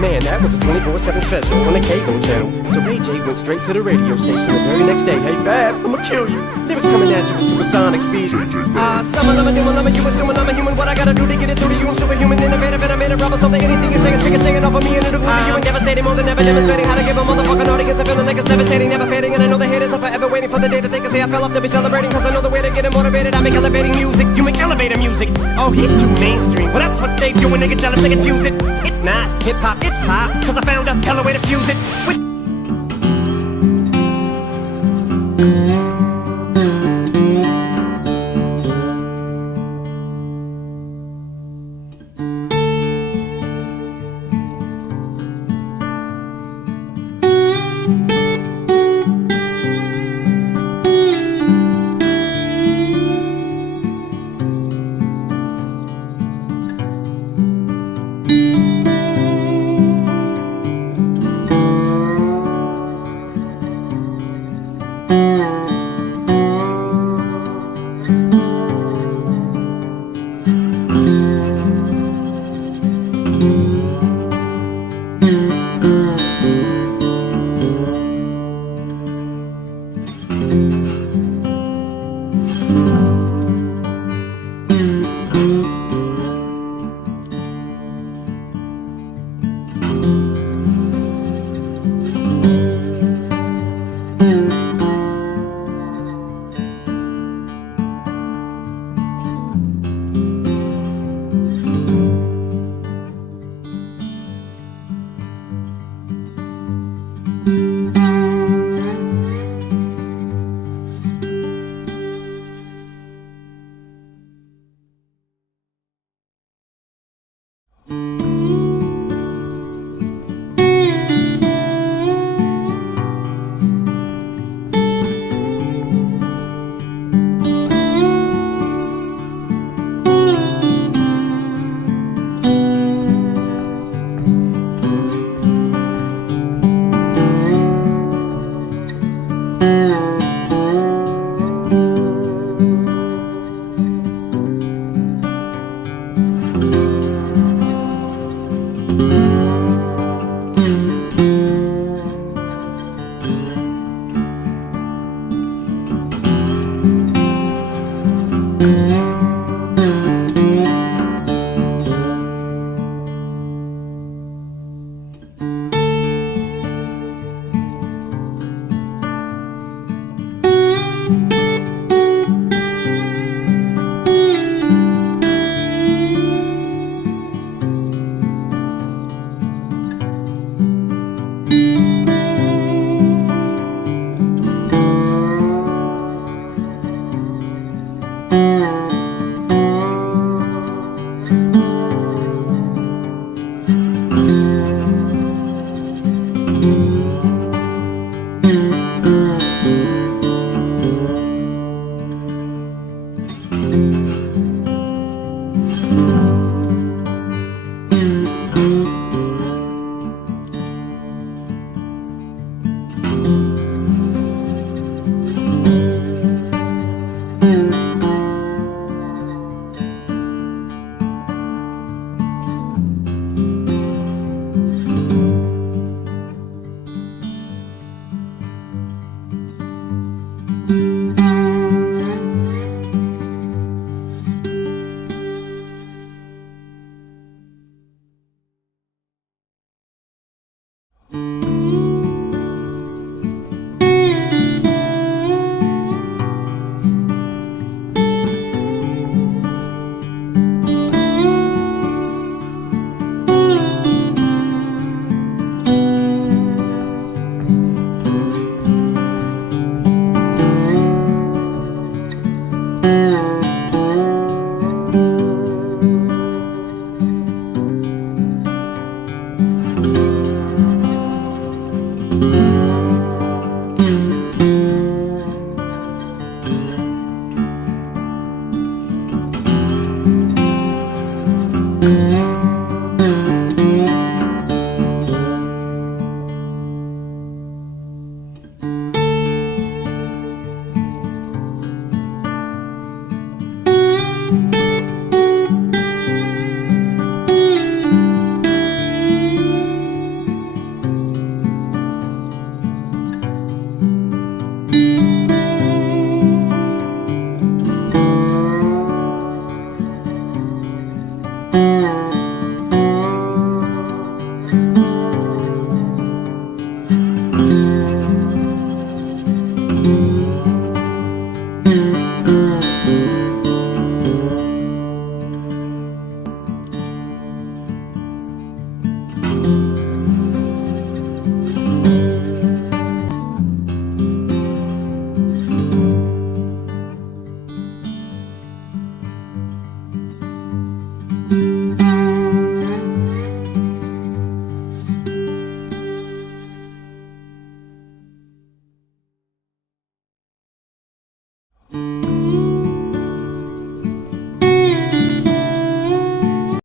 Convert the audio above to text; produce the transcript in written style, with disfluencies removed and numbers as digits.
Man, that was a 24/7 special on the cable channel. So Ray J went straight to the radio station the very next day. Hey Fab, I'ma kill you. Lyrics coming at you with supersonic speed. Someone I'm a human, I'm a you assuming I'm a human. What I gotta do to get it through to you? I'm superhuman, innovative, and I made a rubber. So that anything you say is ricocheting off of me and it'll glue to you and devastating more than ever. Demonstrating how to give a motherfucking audience a feeling like it's levitating, never fading. And I know the haters are forever waiting for the day that they can say I fell off to be celebrating. Cause I know the way to get them motivated. I make elevating music, you make elevator music. Oh, he's too mainstream. Well, that's what they do when they get jealous, they confuse it. It's not hip-hop, it's pop. Cause I found a hella way to fuse it with you.